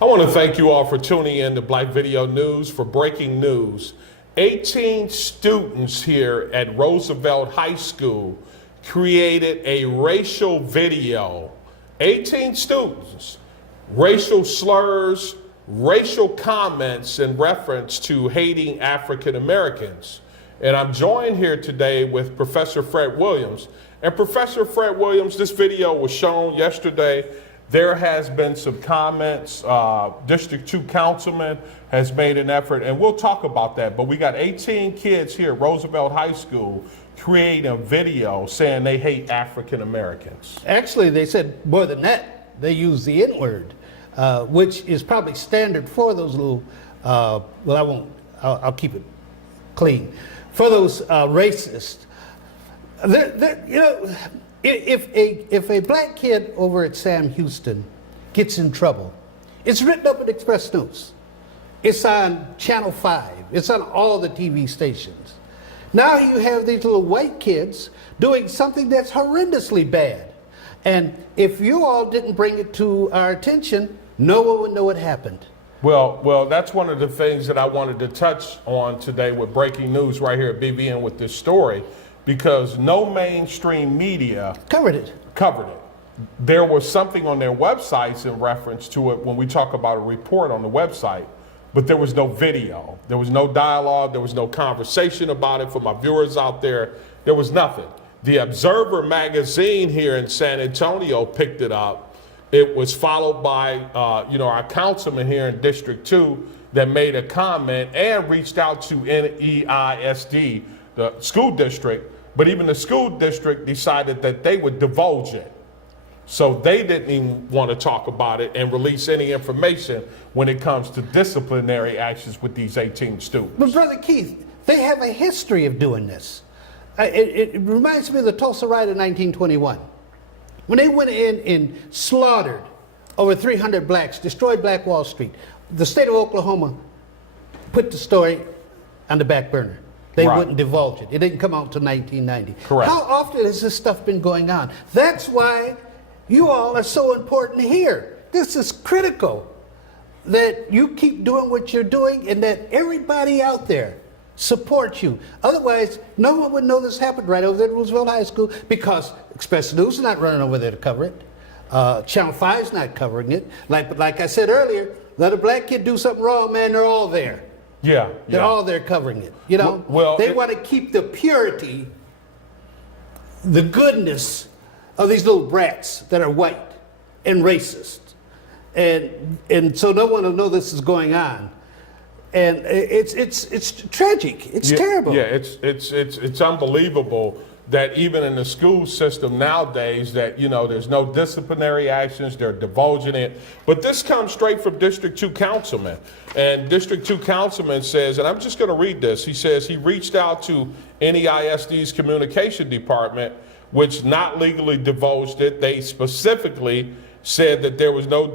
I want to thank you all for tuning in to Black Video News for breaking news. 18 students here at Roosevelt High School created a racial video. 18 students, racial slurs, racial comments in reference to hating African Americans. And I'm joined here today with Professor Fred Williams. And Professor Fred Williams, this video was shown yesterday. There has been some comments. District 2 councilman has made an effort, and we'll talk about that. But we got 18 kids here at Roosevelt High School creating a video saying they hate African Americans. Actually, they said more than that. They used the N-word, which is probably standard for those little, I'll keep it clean. For those racists. If a black kid over at Sam Houston gets in trouble, it's written up in Express News. It's on Channel 5. It's on all the TV stations. Now you have these little white kids doing something that's horrendously bad. And if you all didn't bring it to our attention, no one would know what happened. Well, that's one of the things that I wanted to touch on today with breaking news right here at BBN with this story, because no mainstream media covered it. There was something on their websites in reference to it when we talk about a report on the website, but there was no video. There was no dialogue. There was no conversation about it for my viewers out there. There was nothing. The Observer magazine here in San Antonio picked it up. It was followed by our councilman here in District 2 that made a comment and reached out to NEISD, the school district, but even the school district decided that they would divulge it. So they didn't even want to talk about it and release any information when it comes to disciplinary actions with these 18 students. But Brother Keith, they have a history of doing this. It reminds me of the Tulsa riot in 1921. When they went in and slaughtered over 300 blacks, destroyed Black Wall Street, the state of Oklahoma put the story on the back burner. They wouldn't divulge it. It didn't come out until 1990. Correct. How often has this stuff been going on? That's why you all are so important here. This is critical that you keep doing what you're doing and that everybody out there supports you. Otherwise, no one would know this happened right over there at Roosevelt High School, because Express News is not running over there to cover it. Channel 5 is not covering it. Like I said earlier, let a black kid do something wrong, man, they're all there. Yeah. They're all there covering it. You know, they want to keep the purity, the goodness of these little brats that are white and racist. And so no one will know this is going on. And it's tragic. It's terrible. Yeah, it's unbelievable that even in the school system nowadays that, there's no disciplinary actions, they're divulging it. But this comes straight from District 2 councilman. And District 2 councilman says, and I'm just going to read this, he says he reached out to NEISD's communication department, which not legally divulged it. They specifically said that there was no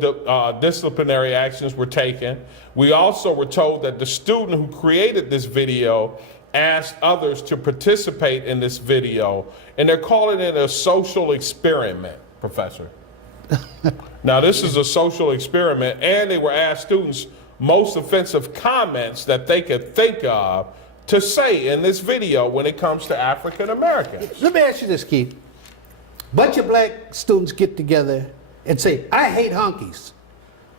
disciplinary actions were taken. We also were told that the student who created this video asked others to participate in this video, and they're calling it a social experiment, Professor. Now, this is a social experiment, and they were asked students most offensive comments that they could think of to say in this video when it comes to African Americans. Let me ask you this, Keith. Bunch of black students get together and say, I hate honkies.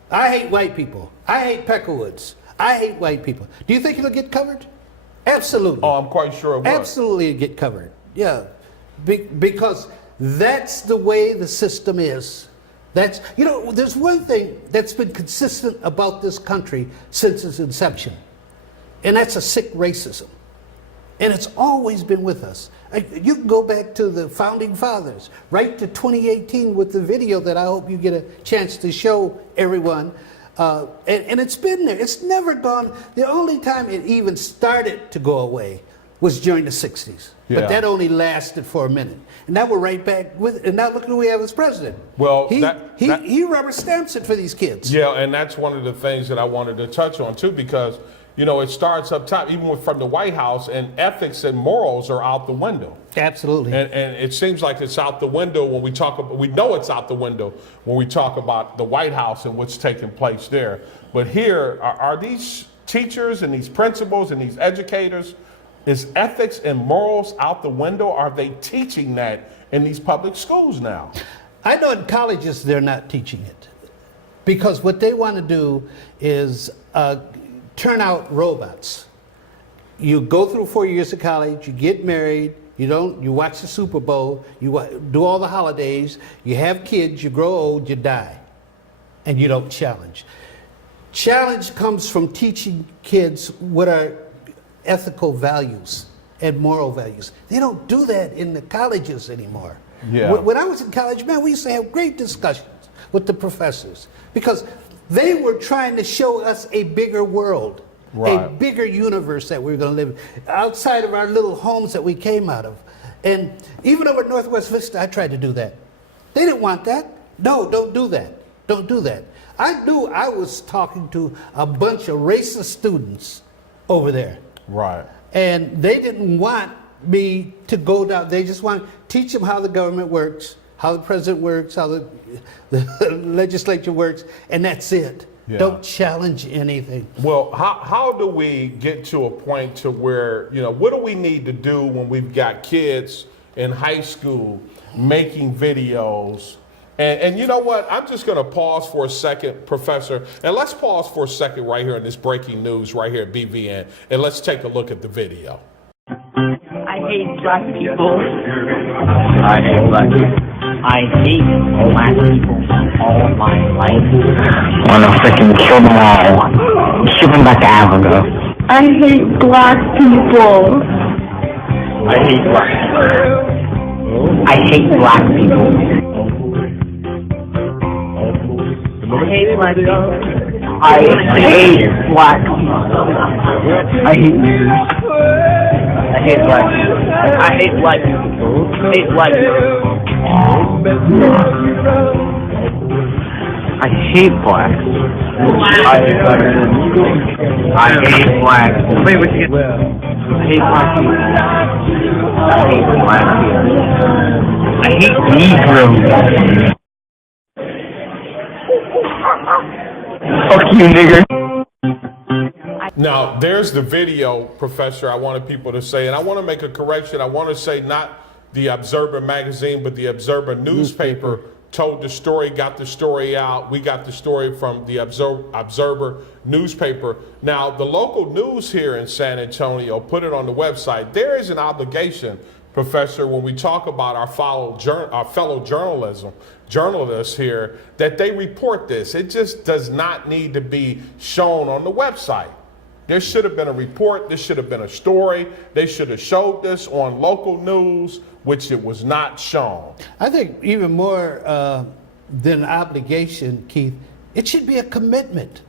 I hate white people. I hate Peckerwoods. I hate white people. Do you think it'll get covered? Absolutely. Oh, I'm quite sure it will. Absolutely it'll get covered. Yeah. Because that's the way the system is. There's one thing that's been consistent about this country since its inception, and that's a sick racism. And it's always been with us. You can go back to the Founding Fathers, right to 2018 with the video that I hope you get a chance to show everyone. And it's been there. It's never gone. The only time it even started to go away was during the 60s. Yeah. But that only lasted for a minute. And now we're right back with it. And now look who we have as president. Well, he rubber stamps it for these kids. Yeah, and that's one of the things that I wanted to touch on too, because you know, it starts up top, even from the White House, and ethics and morals are out the window. Absolutely. And it seems like it's out the window when we talk about, we know it's out the window when we talk about the White House and what's taking place there. But here, are these teachers and these principals and these educators, is ethics and morals out the window? Are they teaching that in these public schools now? I know in colleges they're not teaching it, because what they want to do is turn out robots. You go through 4 years of college, you get married, you watch the Super Bowl, do all the holidays, you have kids, you grow old, you die, and you don't challenge. Challenge comes from teaching kids what are ethical values and moral values. They don't do that in the colleges anymore. Yeah. When I was in college, man, we used to have great discussions with the professors, because they were trying to show us a bigger world, right, a bigger universe that we were going to live in, outside of our little homes that we came out of. And even over at Northwest Vista, I tried to do that. They didn't want that. No, don't do that. Don't do that. I knew I was talking to a bunch of racist students over there. Right. And they didn't want me to go down. They just want to teach them how the government works, how the president works, how the legislature works, and that's it. Yeah. Don't challenge anything. Well, how do we get to a point to where, you know, what do we need to do when we've got kids in high school making videos? And you know what? I'm just going to pause for a second, Professor, and let's pause for a second right here in this breaking news right here at BVN, and let's take a look at the video. I hate black people. I hate black people. I hate black people all my life. I want to freaking kill them all. Ship them back to Africa. I hate black people. I hate black people. I hate black people. I hate black people. I hate black people. I hate niggers. I hate black people. I hate black people. I hate black people. I hate black. I hate black people. I hate black people. Wait, what you get? I hate black people. I hate black people. I hate Negroes. Fuck you, nigger. Now, there's the video, Professor, I wanted people to say, and I want to make a correction. I want to say not the Observer magazine, but the Observer newspaper told the story, got the story out. We got the story from the Observer newspaper. Now, the local news here in San Antonio put it on the website. There is an obligation, Professor, when we talk about our fellow journalists here, that they report this. It just does not need to be shown on the website. There should have been a report. This should have been a story. They should have showed this on local news, which it was not shown. I think even more than an obligation, Keith, it should be a commitment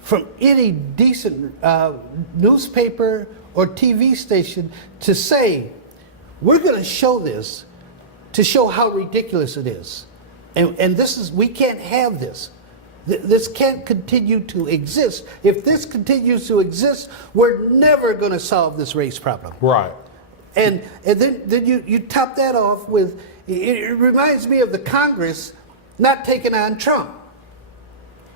from any decent newspaper or TV station to say, we're going to show this to show how ridiculous it is. And this is, we can't have this. This can't continue to exist. If this continues to exist, we're never going to solve this race problem. Right. And then you top that off with, it reminds me of the Congress not taking on Trump.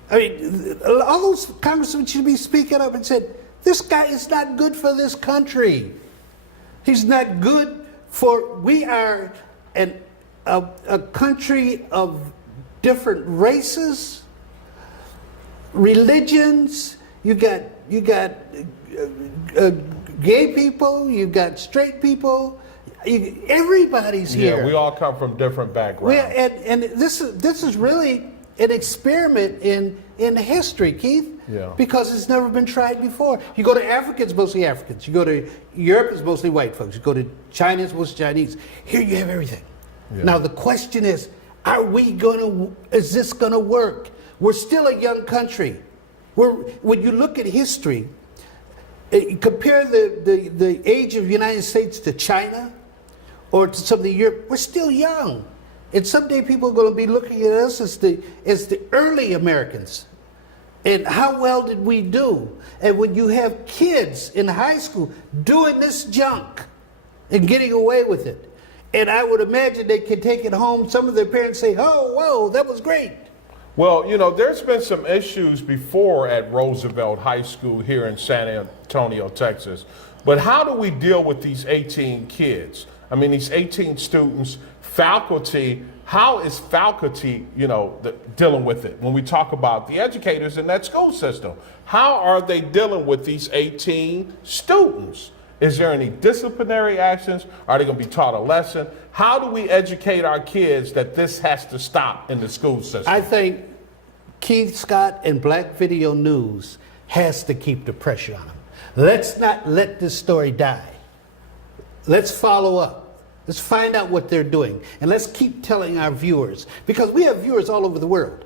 I mean, all those congressmen should be speaking up and said, this guy is not good for this country. He's not good for, we are a country of different races, religions. You got gay people, you got straight people. Everybody's here. Yeah, we all come from different backgrounds. And this is really an experiment in history, Keith. Yeah. Because it's never been tried before. You go to Africa, it's mostly Africans. You go to Europe, it's mostly white folks. You go to China, it's mostly Chinese. Here you have everything. Yeah. Now the question is this gonna work? We're still a young country. When you look at history, compare the age of the United States to China or to some of the Europe, we're still young. And someday people are going to be looking at us as the early Americans. And how well did we do? And when you have kids in high school doing this junk and getting away with it, and I would imagine they can take it home, some of their parents say, oh, whoa, that was great. Well, you know, there's been some issues before at Roosevelt High School here in San Antonio, Texas. But how do we deal with these 18 kids? I mean, these 18 students, faculty, how is faculty, you know, dealing with it? When we talk about the educators in that school system, how are they dealing with these 18 students? Is there any disciplinary actions? Are they going to be taught a lesson? How do we educate our kids that this has to stop in the school system? I think Keith Scott and Black Video News has to keep the pressure on them. Let's not let this story die. Let's follow up. Let's find out what they're doing. And let's keep telling our viewers, because we have viewers all over the world.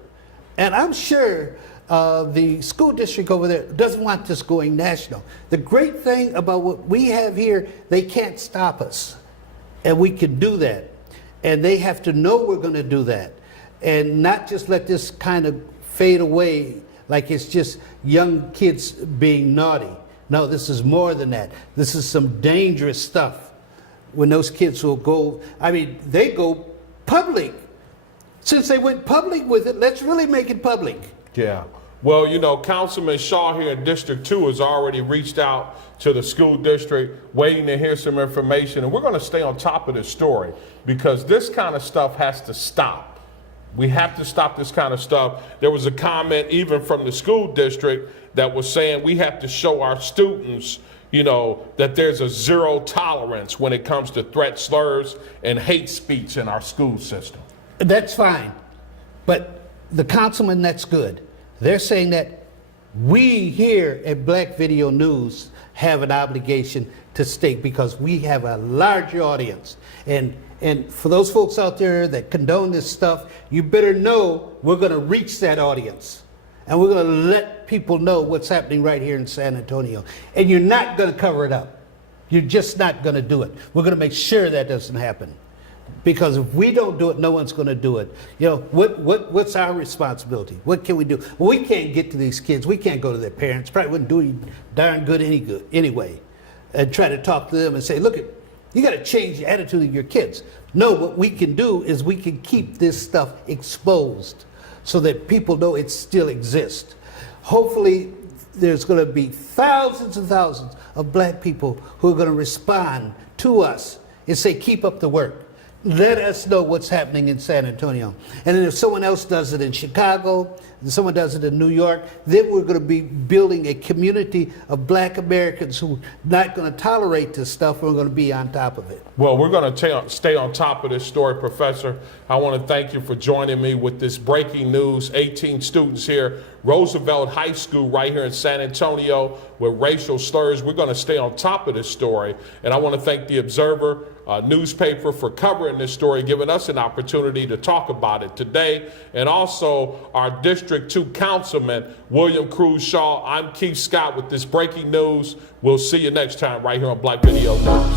And I'm sure the school district over there doesn't want this going national. The great thing about what we have here, they can't stop us. And we can do that. And they have to know we're going to do that. And not just let this kind of fade away like it's just young kids being naughty. No, this is more than that. This is some dangerous stuff. When those kids will go, I mean, they go public. Since they went public with it, let's really make it public. Yeah. Well, you know, Councilman Shaw here in District 2 has already reached out to the school district, waiting to hear some information. And we're going to stay on top of this story because this kind of stuff has to stop. We have to stop this kind of stuff. There was a comment even from the school district that was saying we have to show our students, you know, that there's a zero tolerance when it comes to threat, slurs, and hate speech in our school system. That's fine. But the councilman, that's good. They're saying that we here at Black Video News have an obligation to state because we have a larger audience. And for those folks out there that condone this stuff, you better know we're going to reach that audience. And we're going to let people know what's happening right here in San Antonio. And you're not going to cover it up. You're just not going to do it. We're going to make sure that doesn't happen. Because if we don't do it, no one's going to do it. You know, what's our responsibility? What can we do? Well, we can't get to these kids. We can't go to their parents. Probably wouldn't do darn good anyway. And try to talk to them and say, look, you got to change the attitude of your kids. No, what we can do is we can keep this stuff exposed so that people know it still exists. Hopefully, there's going to be thousands and thousands of black people who are going to respond to us and say, keep up the work. Let us know what's happening in San Antonio. And then if someone else does it in Chicago, and someone does it in New York, then we're going to be building a community of black Americans who are not going to tolerate this stuff. We're going to be on top of it. Well, we're going to stay on top of this story, Professor. I want to thank you for joining me with this breaking news. 18 students here, Roosevelt High School right here in San Antonio with racial slurs. We're going to stay on top of this story. And I want to thank the Observer newspaper for covering this story, giving us an opportunity to talk about it today. And also our District 2 Councilman, William Cruz Shaw. I'm Keith Scott with this breaking news. We'll see you next time right here on Black Video News.